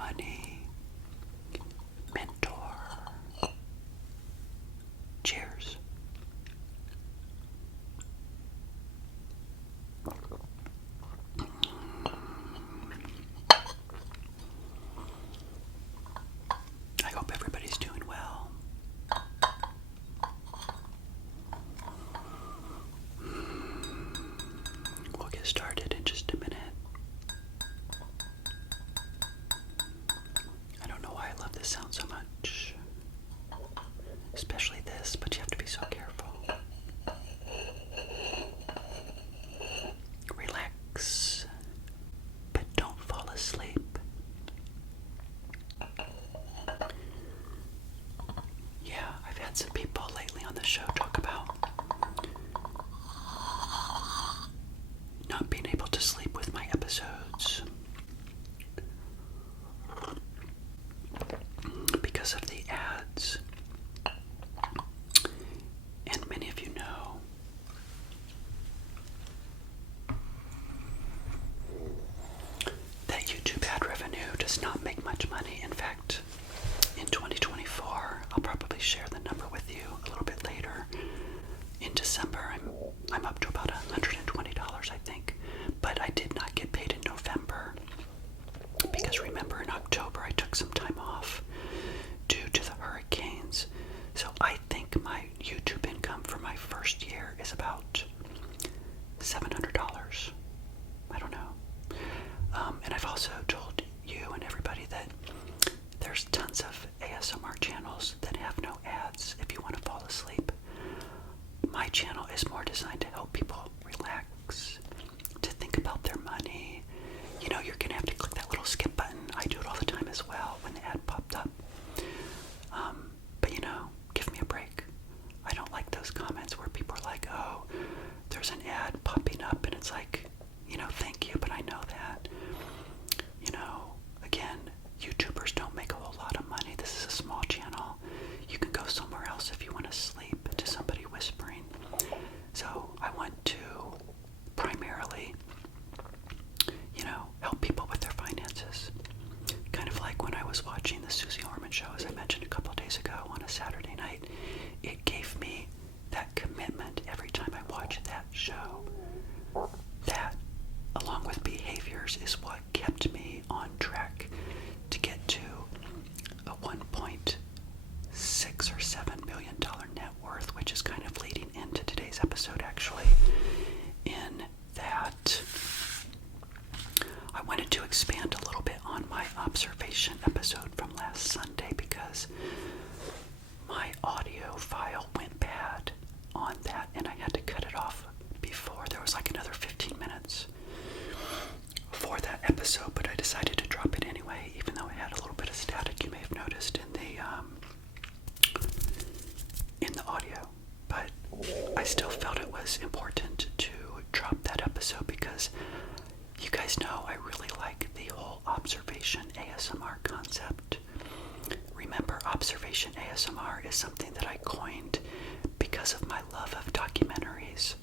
money mentor. Cheers. I hope everybody's doing well. We'll get started in just a minute. I don't know why I love this sound so much. Especially this, but you have to be so careful. Relax, but don't fall asleep. Yeah, I've had some people lately on the show talk about not being able to sleep with my episodes because of the ads. And many of you know that YouTube ad revenue does not make much money. In fact, in 2024, I'll probably share the number with you a little bit later. In December, I'm up to about $120, I think. But I did not get paid in November because remember in October I took some time off due to the hurricanes. So I think my YouTube income for my first year is about $700. I don't know. And I've also told you and everybody that there's tons of ASMR channels that have no ads if you want to fall asleep. My channel is more designed to help people relax, to think about their money. You know, you're going to have to click that little skip button. I do it all the time as well when the ad popped up. But you know, give me a break. I don't like those comments where people are like, oh, there's an ad popping up and it's like, you know, thank you, but I know that. You know, again, YouTubers don't make a whole lot of money. This is a small channel. You can go somewhere else if you want to sleep to somebody whispering. So I want to primarily, you know, help people with their finances. Kind of like when I was watching the Susie Orman show, as I mentioned a couple of days ago on a Saturday night. It gave me that commitment every time I watch that show. That, along with behaviors, is what kept me on track to get to a 1.6 or $7 million net worth, which is kind of leading into today's episode, actually. In that, I wanted to expand a little bit on my observation episode from last Sunday because my audio file went bad on that and I had to cut it off before there was like another 15 minutes for that episode, but I decided to drop it anyway, even though it had a little bit of static you may have noticed in the audio. But I still felt it was important to drop that episode because you guys know I really like the whole observation ASMR concept. Remember, observation ASMR is something that I coined because of my love of documentaries.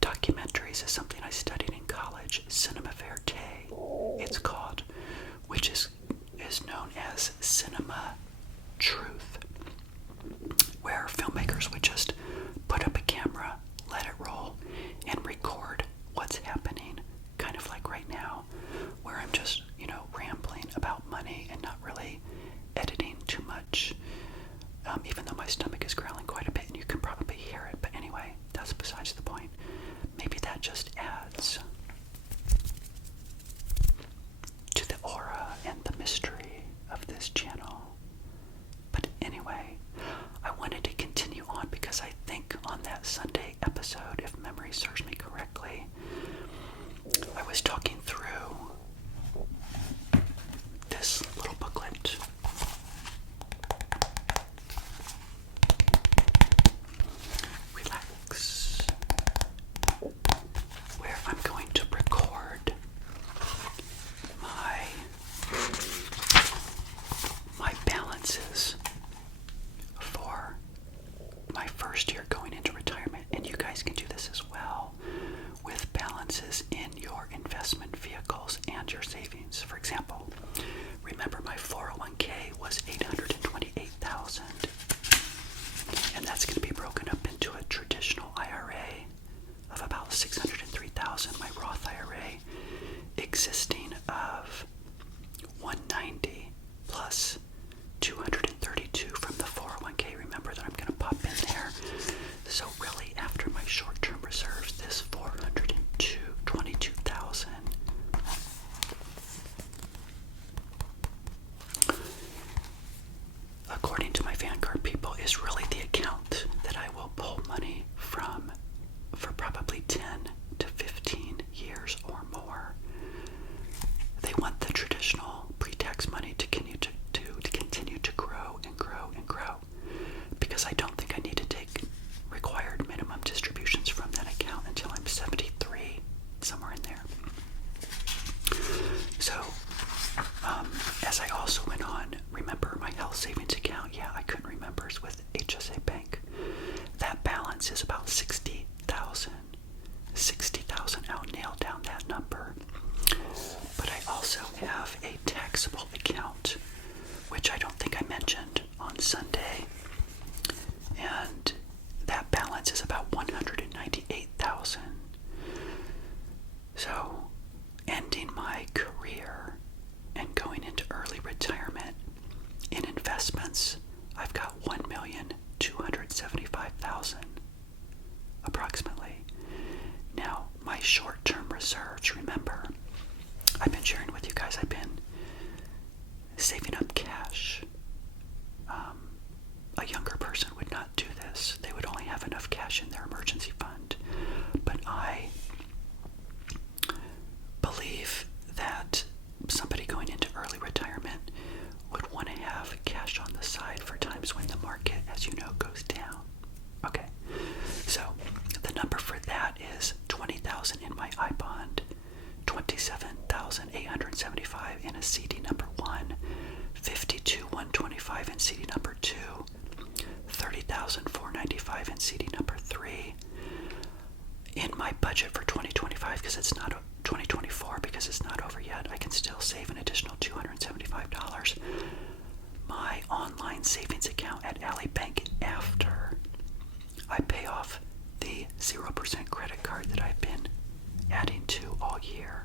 Documentaries is something I studied in college, cinema verite, it's called, which is known as cinema truth, where filmmakers would just put up a camera, let it roll, and record what's happening, kind of like right now, where I'm just, you know, rambling about money and not really editing too much, even though my stomach is growling quite a bit and you can probably hear it. But anyway, that's besides the point. Maybe that just adds to the aura and the mystery of this channel. But anyway, I wanted to continue on because I think on that Sunday episode, if memory serves me correctly, I was talking through this little booklet. Relax. Where I'm going to record my balances for my first year going into retirement, and you guys can do this as well with balances in your investment vehicles and your savings. For example, remember my 401k was $828,000, and that's going to be broken up into a traditional IRA of about $603,000, my Roth IRA existing of $190 plus $232 from the 401k. Remember that I'm going to pop in there. So really, after my short-term reserves, this $422,000. According to my Vanguard people, is really the account that I will pull money from for probably 10 to 15 years or more. They want the traditional pre-tax money to continue to grow and grow and grow, because I don't think I need to take required minimum distributions from that account until I'm 73, somewhere in there. So, as I also went on, remember my health savings account? Yeah, I couldn't remember. It's with HSA Bank. That balance is about $60,000. I'll nail down that number. But I also have a taxable account, which I don't think I mentioned on Sunday, and that balance is about $198,000. So, ending my career and going into early retirement in investments, I've got $1,275,000 approximately. Now, my short-term reserves, remember, I've been sharing with you guys, I've been saving up cash. A younger person would not do this. They would only have enough cash in their emergency fund. But I believe that somebody going into early retirement would want to have cash on the side for times when the market, as you know, goes down. Okay, so the number for that is $20,000 in my iBond, $27,875 in a CD number 1, $52,125 in CD number 2, $30,495 in CD number 3. In my budget for 2025, because it's not 2024, because it's not over yet, I can still save an additional $275. My online savings account at Ally Bank, after I pay off the 0% credit card that I've been adding to all year,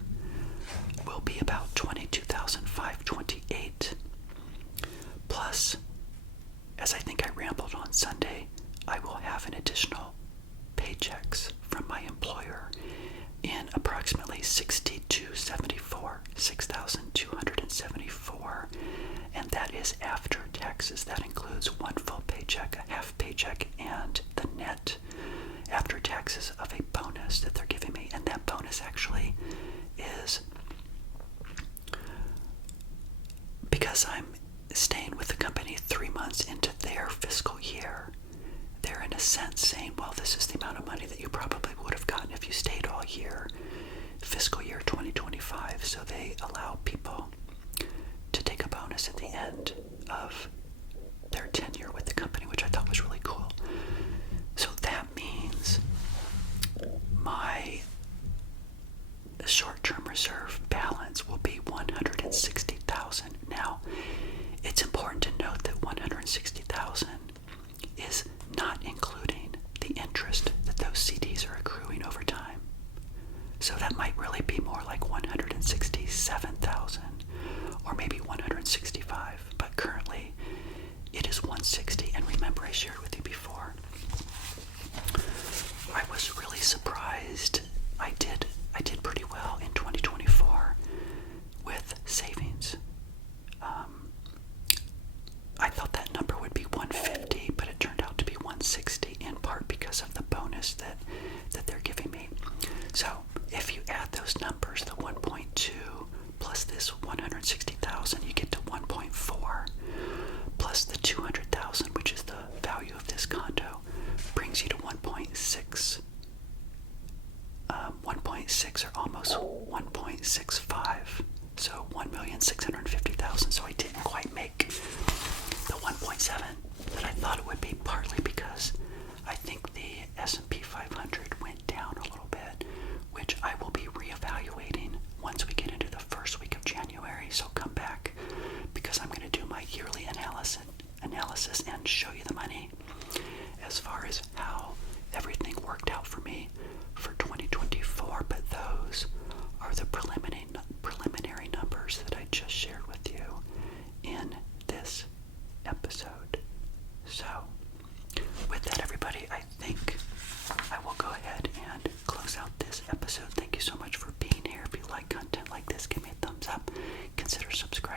will be about $22,528. Plus, as I think I rambled on Sunday, I will have an additional paychecks from my employer in approximately $6,274, and that is after taxes. That includes one full paycheck, a half paycheck, and the net after taxes of a bonus that they're giving me. And that bonus actually is, because I'm staying with the company 3 months into their fiscal year, they're in a sense saying, well, this is the amount of money that you probably would have gotten if you stayed all year, fiscal year 2025. So they allow people to take a bonus at the end of their tenure with the company, which I thought was really cool. So that means my short-term reserve balance will be $160,000. Now, it's important to note that $160,000 is not including the interest that those CDs are accruing over time. So that might really be more like $167,000 or maybe $165,000, but currently it is $160,000. And remember, I shared with you before, I was really surprised. I did pretty well in 2024 with savings. I thought that number would be $150,000, but it turned out to be $160,000, in part because of the bonus that they're giving me. So if you add those numbers, the 1.2 plus this 160,000, you get to 1.4, plus the 200,000, which is the value of this condo, brings you to 1.6. 1.6 or almost 1.65. So 1,650,000. So I didn't quite make the 1.7 that I thought it would be, partly because I think the S&P 500 went down a little bit, which I will be reevaluating once we get into the first week of January. So come back numbers that I just shared with you in this episode. So, with that, everybody, I think I will go ahead and close out this episode. Thank you so much for being here. If you like content like this, give me a thumbs up. Consider subscribing.